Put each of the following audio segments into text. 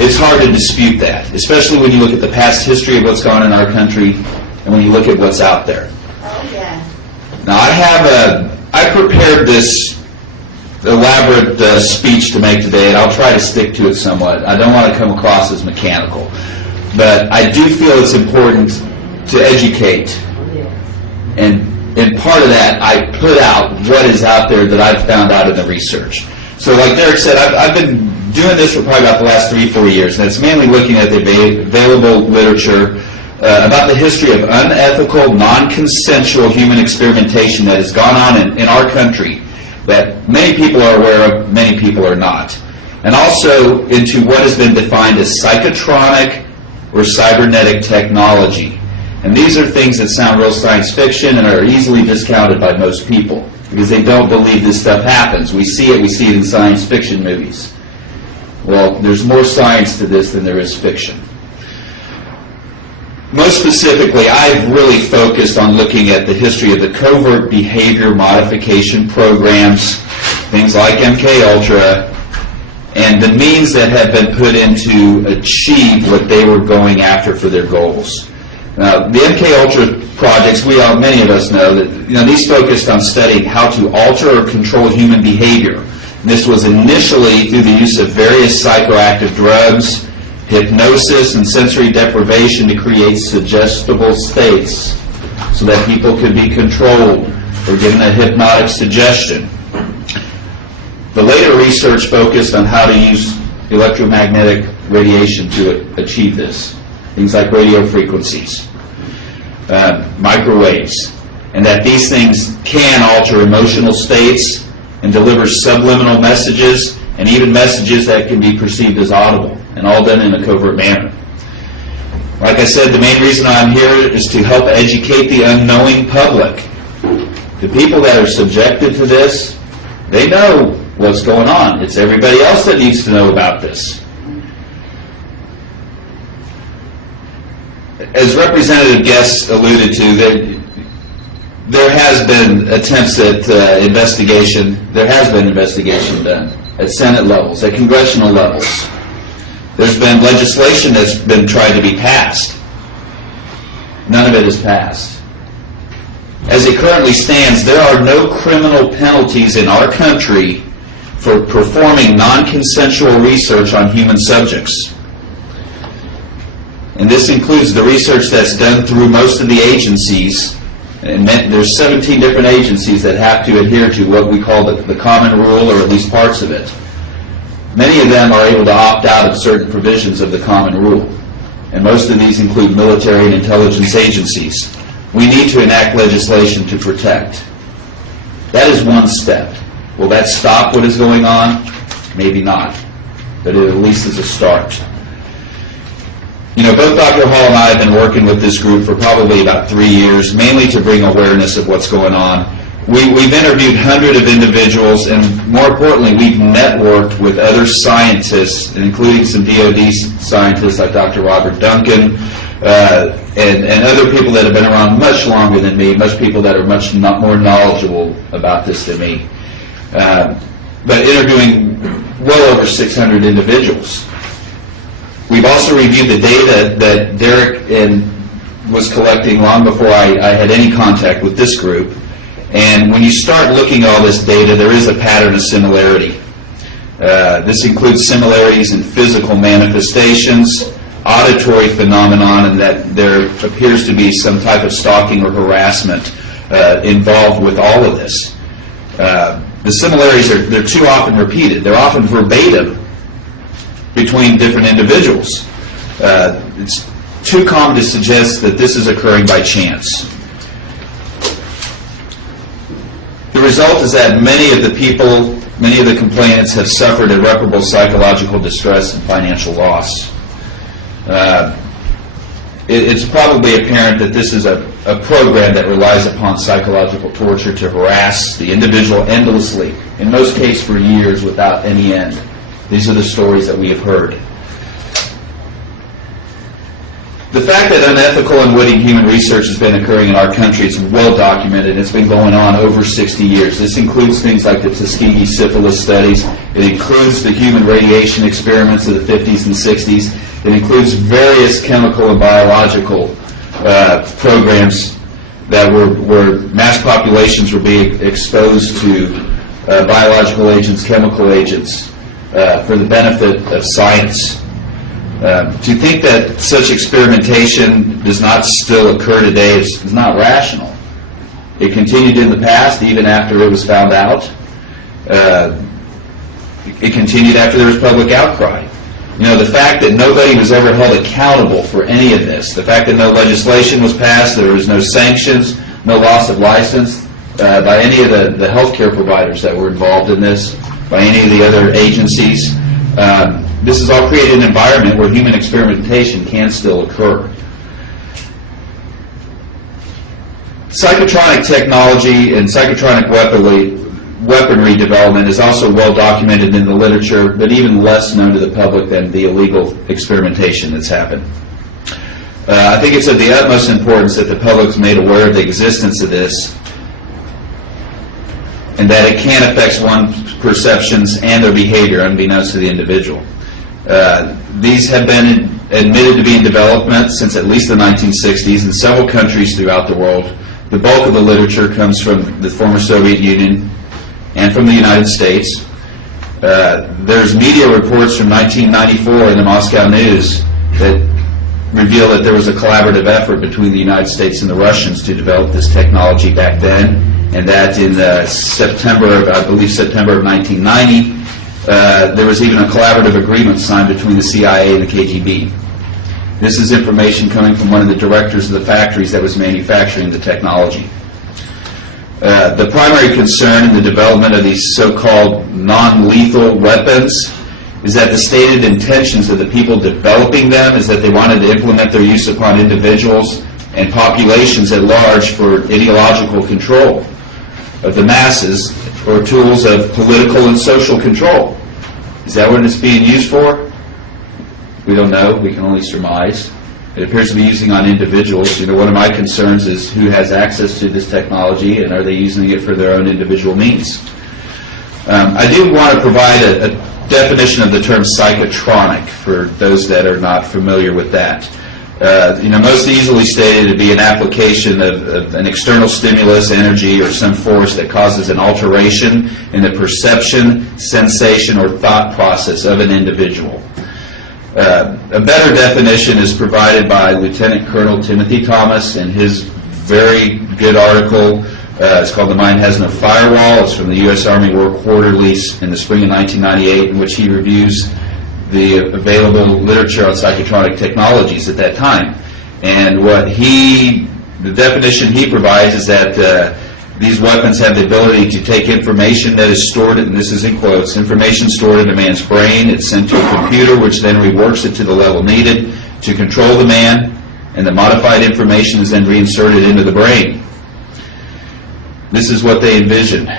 it's hard to dispute that, especially when you look at the past history of what's gone on in our country and when you look at what's out there. Oh, yeah. Now, I prepared this elaborate speech to make today, and I'll try to stick to it somewhat. I don't want to come across as mechanical, but I do feel it's important to educate, and part of that, I put out what is out there that I've found out in the research. So like Derek said, I've been doing this for probably about the last 3-4 years, and it's mainly looking at the available literature about the history of unethical, non-consensual human experimentation that has gone on in our country that many people are aware of, many people are not. And also into what has been defined as psychotronic or cybernetic technology. And these are things that sound real science fiction and are easily discounted by most people because they don't believe this stuff happens. We see it in science fiction movies. Well, there's more science to this than there is fiction. Most specifically, I've really focused on looking at the history of the covert behavior modification programs, things like MKUltra, and the means that have been put in to achieve what they were going after for their goals. Now, the MKUltra projects, many of us know that these focused on studying how to alter or control human behavior. And this was initially through the use of various psychoactive drugs, hypnosis, and sensory deprivation to create suggestible states so that people could be controlled or given a hypnotic suggestion. The later research focused on how to use electromagnetic radiation to achieve this. Things like radio frequencies, microwaves, and that these things can alter emotional states and deliver subliminal messages and even messages that can be perceived as audible, and all done in a covert manner. Like I said, the main reason I'm here is to help educate the unknowing public. The people that are subjected to this, they know what's going on. It's everybody else that needs to know about this. As representative guests alluded to, there has been attempts at investigation. There has been investigation done at Senate levels, at congressional levels. There's been legislation that's been tried to be passed. None of it is passed. As it currently stands, there are no criminal penalties in our country for performing non-consensual research on human subjects. And this includes the research that's done through most of the agencies. And there's 17 different agencies that have to adhere to what we call the common rule, or at least parts of it. Many of them are able to opt out of certain provisions of the common rule. And most of these include military and intelligence agencies. We need to enact legislation to protect. That is one step. Will that stop what is going on? Maybe not. But it at least is a start. Both Dr. Hall and I have been working with this group for probably about 3 years, mainly to bring awareness of what's going on. We've interviewed hundreds of individuals, and more importantly, we've networked with other scientists, including some DOD scientists like Dr. Robert Duncan, and other people that have been around much longer than me, much people that are much more knowledgeable about this than me. But interviewing well over 600 individuals. We've also reviewed the data that Derek was collecting long before I had any contact with this group. And when you start looking at all this data, there is a pattern of similarity. This includes similarities in physical manifestations, auditory phenomenon, and that there appears to be some type of stalking or harassment involved with all of this. The similarities they're too often repeated. They're often verbatim between different individuals. It's too common to suggest that this is occurring by chance. The result is that many of the complainants have suffered irreparable psychological distress and financial loss. It's probably apparent that this is a program that relies upon psychological torture to harass the individual endlessly, in most cases for years without any end. These are the stories that we have heard. The fact that unethical and unwitting human research has been occurring in our country is well documented. It's been going on over 60 years. This includes things like the Tuskegee syphilis studies. It includes the human radiation experiments of the 50s and 60s. It includes various chemical and biological programs that where mass populations were being exposed to biological agents, chemical agents, for the benefit of science. To think that such experimentation does not still occur today is not rational. It continued in the past, even after it was found out. It continued after there was public outcry. You know, the fact that nobody was ever held accountable for any of this, the fact that no legislation was passed, there was no sanctions, no loss of license by any of the healthcare providers that were involved in this, by any of the other agencies. This has all created an environment where human experimentation can still occur. Psychotronic technology and psychotronic weaponry development is also well documented in the literature, but even less known to the public than the illegal experimentation that's happened. I think it's of the utmost importance that the public is made aware of the existence of this, and that it can affect one's perceptions and their behavior unbeknownst to the individual. These have been admitted to be in development since at least the 1960s in several countries throughout the world. The bulk of the literature comes from the former Soviet Union and from the United States. There's media reports from 1994 in the Moscow News that reveal that there was a collaborative effort between the United States and the Russians to develop this technology back then, and that in September of 1990, there was even a collaborative agreement signed between the CIA and the KGB. This is information coming from one of the directors of the factories that was manufacturing the technology. The primary concern in the development of these so-called non-lethal weapons is that the stated intentions of the people developing them is that they wanted to implement their use upon individuals and populations at large for ideological control of the masses or tools of political and social control. Is that what it's being used for? We don't know. We can only surmise. It appears to be using on individuals. You know, one of my concerns is who has access to this technology, and are they using it for their own individual means? I do want to provide a definition of the term psychotronic for those that are not familiar with that. Most easily stated to be an application of an external stimulus, energy, or some force that causes an alteration in the perception, sensation, or thought process of an individual. A better definition is provided by Lieutenant Colonel Timothy Thomas in his very good article. It's called "The Mind Has No Firewall." It's from the U.S. Army War Quarterly in the spring of 1998, in which he reviews the available literature on psychotronic technologies at that time. And the definition he provides is that these weapons have the ability to take information that is stored, and this is in quotes, information stored in a man's brain. It's sent to a computer, which then reworks it to the level needed to control the man, and the modified information is then reinserted into the brain. This is what they envision.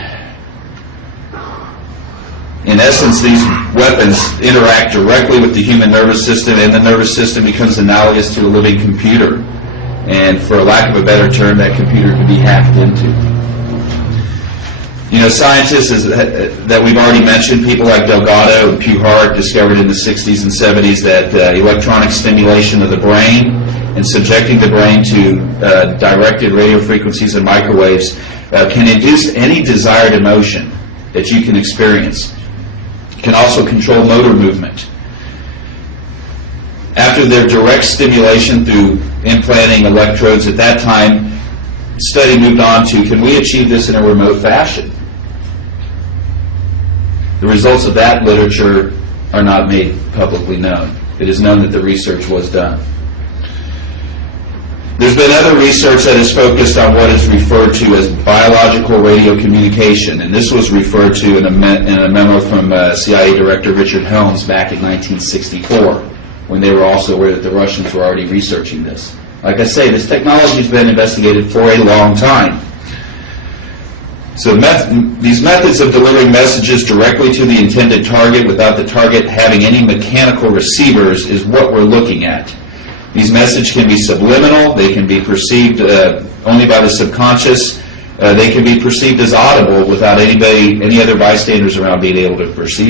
In essence, these weapons interact directly with the human nervous system, and the nervous system becomes analogous to a living computer. And for lack of a better term, that computer can be hacked into. Scientists that we've already mentioned, people like Delgado and Pew Hart, discovered in the 60s and 70s that electronic stimulation of the brain and subjecting the brain to directed radio frequencies and microwaves can induce any desired emotion that you can experience. It can also control motor movement. After their direct stimulation through implanting electrodes at that time, study moved on to, can we achieve this in a remote fashion? The results of that literature are not made publicly known. It is known that the research was done. There's been other research that is focused on what is referred to as biological radio communication, and this was referred to in a memo from CIA Director Richard Helms back in 1964, when they were also aware that the Russians were already researching this. Like I say, this technology has been investigated for a long time. So these methods of delivering messages directly to the intended target without the target having any mechanical receivers is what we're looking at. These messages can be subliminal, they can be perceived only by the subconscious, they can be perceived as audible without any other bystanders around being able to perceive